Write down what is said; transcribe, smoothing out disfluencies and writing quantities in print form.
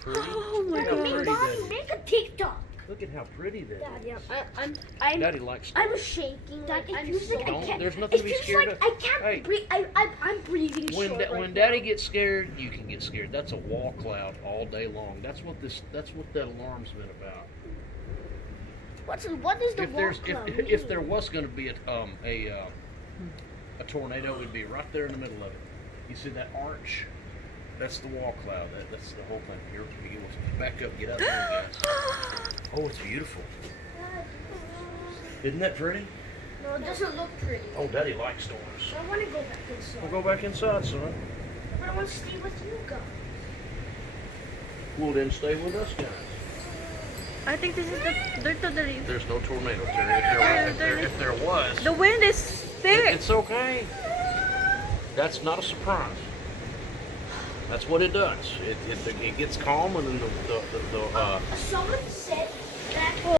pretty? Oh my Look how gosh. pretty that is. Make a TikTok. Look at how pretty that is. Yeah, Daddy likes I'm storms. shaking. Like, it I'm feels like I Don't, can't. there's nothing to It be feels scared like of. I can't Hey. breathe. I'm breathing short right When now. Daddy gets scared, you can get scared. That's a wall cloud all day long. That's what that alarm's been about. What does the wall cloud mean? If there was going to be a tornado, it'd be right there in the middle of it. You see that arch? That's the wall cloud. That's the whole thing. Here, back up, get out there, guys. Oh, it's beautiful. Isn't that pretty? No, it doesn't look pretty. Oh, Daddy likes storms. I want to go back inside. We'll go back inside, son. But I want to stay with you guys. Well, then stay with us, guys. I think this is the There's no tornado, Terry. If there was, the wind is there. it's okay. That's not a surprise. That's what it does. It gets calm, and then Someone